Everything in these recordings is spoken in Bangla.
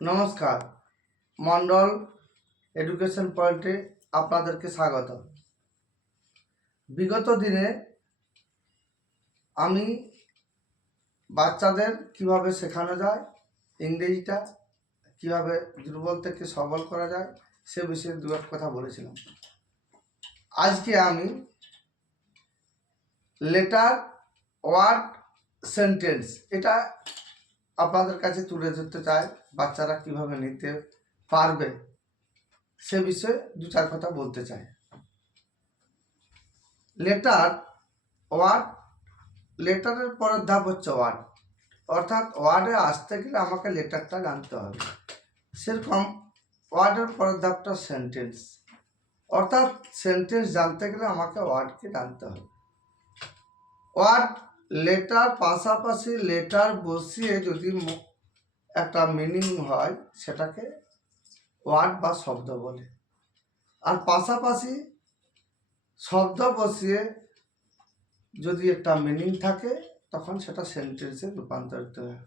নমস্কার, মন্ডল এডুকেশন পয়েন্টে আপনাদেরকে স্বাগত। বিগত দিনে আমি বাচ্চাদের কিভাবে শেখানো যায়, ইংরেজিটা কিভাবে দুর্বল থেকে সবল করা যায় সে বিষয়ে দু এক কথা বলেছিলাম। আজকে আমি লেটার, ওয়ার্ড, সেন্টেন্স এটা আপনাদের কাছে তুলে ধরতে চাই। বাচ্চারা কিভাবে নিতে পারবে সে বিষয়ে দু চার কথা বলতে চাই। লেটার, ওয়ার্ড, লেটারের পরের ধাপ হচ্ছে ওয়ার্ড, অর্থাৎ ওয়ার্ডে আসতে গেলে আমাকে লেটারটা জানতে হবে। সেরকম ওয়ার্ডের পরের ধাপটা সেন্টেন্স, অর্থাৎ সেন্টেন্স জানতে গেলে আমাকে ওয়ার্ডকে জানতে হবে। ওয়ার্ড লেটার পাশাপাশি লেটার বসিয়ে যদি একটা মিনিং হয় সেটাকে ওয়ার্ড বা শব্দ বলে, আর পাশাপাশি শব্দ বসিয়ে যদি একটা মিনিং থাকে তখন সেটা সেন্টেন্সে রূপান্তরিত হয়।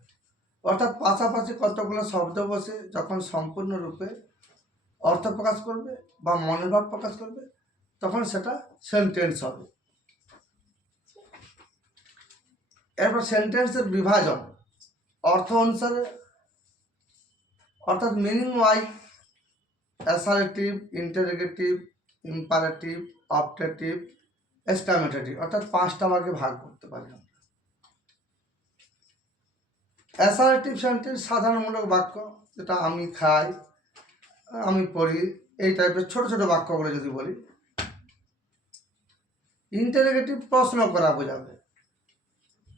অর্থাৎ পাশাপাশি কতগুলো শব্দ বসে যখন সম্পূর্ণরূপে অর্থ প্রকাশ করবে বা মনোভাব প্রকাশ করবে তখন সেটা সেন্টেন্স হবে। এরপর সেন্টেন্সের বিভাজন অর্থ অনুসারে, অর্থাৎ meaning wise assertive, interrogative, imperative, objective, exclamatory, অর্থাৎ 5টা ভাগে ভাগ করতে পারি আমরা। অ্যাসার্টিভ সেন্টেন্স সাধারণমূলক বাক্য, যেটা আমি খাই, আমি পড়ি, এই টাইপের ছোট ছোট বাক্যগুলো যদি বলি। ইন্টারোগেটিভ প্রশ্ন করা বোঝাবে,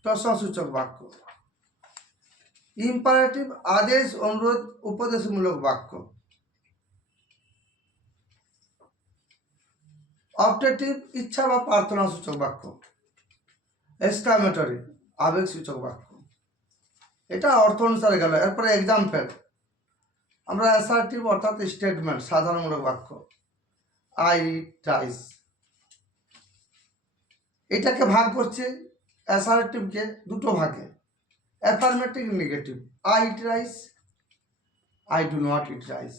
প্রশ্নসূচক বাক্য। ইম্পারেটিভ আদেশ, অনুরোধ, উপদেশমূলক বাক্য। অবজেক্টিভ ইচ্ছা বা প্রার্থনা সূচক বাক্য। এক্সক্লামেটরি আবেগ সূচক বাক্য। এটা অর্থ অনুসারে গেল। এরপরে এক্সাম্পল, আমরা অ্যাসার্টিভ অর্থাৎ স্টেটমেন্ট, সাধারণমূলক বাক্য। আই ইট রাইস, এটাকে ভাগ করছে অ্যাসার্টিভকে দুটো ভাগে, affirmative, negative. I eat rice, I do not eat rice.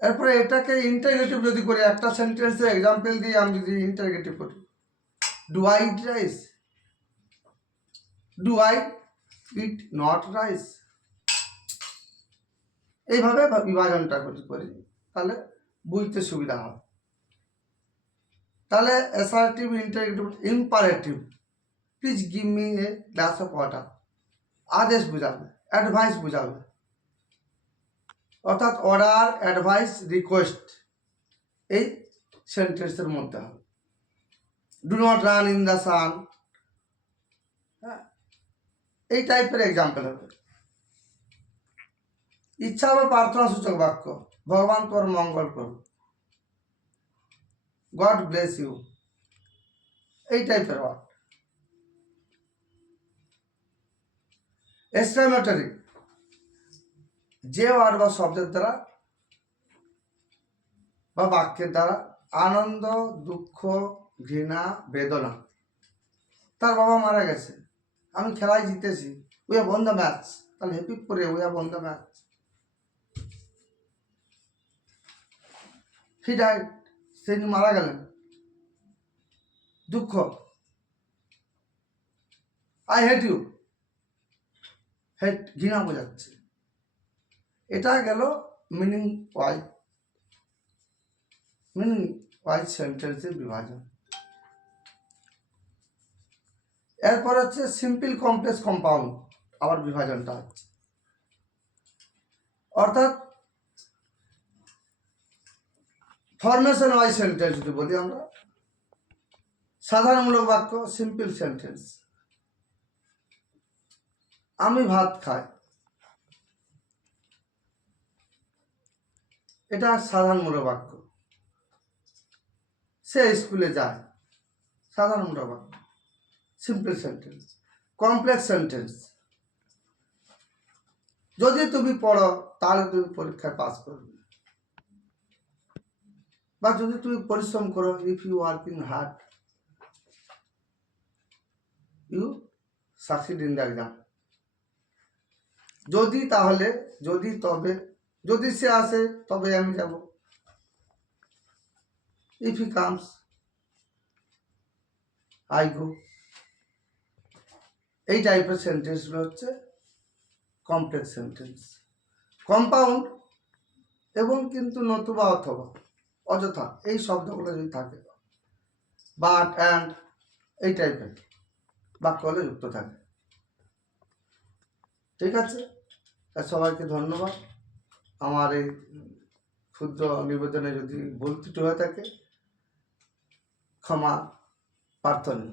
এরপরে এটাকে ইন্টারোগেটিভ যদি করি, একটা সেন্টেন্সে এক্সাম্পল দিয়ে আমি যদি ইন্টারোগেটিভ করি, do I eat rice, do I it not rice. এইভাবে বিভাজনটা করি, তাহলে বুঝতে সুবিধা হয়। তাহলে assertive, interrogative. Imperative, please give me a glass of water, আদেশ বোঝাবে, অ্যাডভাইস বোঝাবে, অর্থাৎ অর্ডার, অ্যাডভাইস, রিকোয়েস্ট এই সেন্টেন্সের মধ্যে হবে। Do not run in the sun, এই টাইপের এক্সাম্পল হবে। ইচ্ছা বা প্রার্থনা সূচক বাক্য, ভগবান তোর মঙ্গল করুন, গড ব্লেস ইউ, এই টাইপের ওয়ার্ড। এক্সক্লামেটরি, যে ওয়ার্ড বা শব্দের দ্বারা বা বাক্যের দ্বারা আনন্দ, দুঃখ, ঘৃণা, বেদনা, তার বাবা মারা গেছে, আমি খেলায় জিতেছি, we have one the match, তাহলে হ্যাপি করে we have one the match. He died, তিনি মারা গেলেন, দুঃখ। আই হেট ইউ, হেট ঘৃণা বোঝাচ্ছে। এটা গেল মিনিং ওয়াইজ সেন্টেন্সের বিভাজন। এরপর হচ্ছে সিম্পল, কমপ্লেক্স, কম্পাউন্ড, আবার বিভাজনটা হচ্ছে। অর্থাৎ ফরমেশন ওয়াইজ সেন্টেন্স যদি বলি আমরা, সাধারণমূলক বাক্য, সিম্পল সেন্টেন্স। আমি ভাত খাই, এটা সাধারণমূলক বাক্য। সে স্কুলে যায়, সাধারণমূলক বাক্য, সিম্পল সেন্টেন্স। কমপ্লেক্স সেন্টেন্স, যদি তুমি পড়ো তাহলে তুমি পরীক্ষায় পাস করবে, বা যদি তুমি পরিশ্রম করো, if you working hard you succeed in the exam. যদি তাহলে, যদি তবে, যদি সে আসে তবে আমি যাব, if he comes I go. এই টাইপের সেন্টেন্সগুলো হচ্ছে কমপ্লেক্স সেন্টেন্স। কম্পাউন্ড এবং কিন্তু নতুবা অথবা অযথা এই শব্দগুলো যদি থাকে, বাট অ্যান্ড এই টাইপের বাক্যগুলো যুক্ত থাকে। ঠিক আছে, সবাইকে ধন্যবাদ। আমার এই ক্ষুদ্র নিবেদনে যদি ভুল ত্রুটি হয়ে থাকে ক্ষমা প্রার্থনা।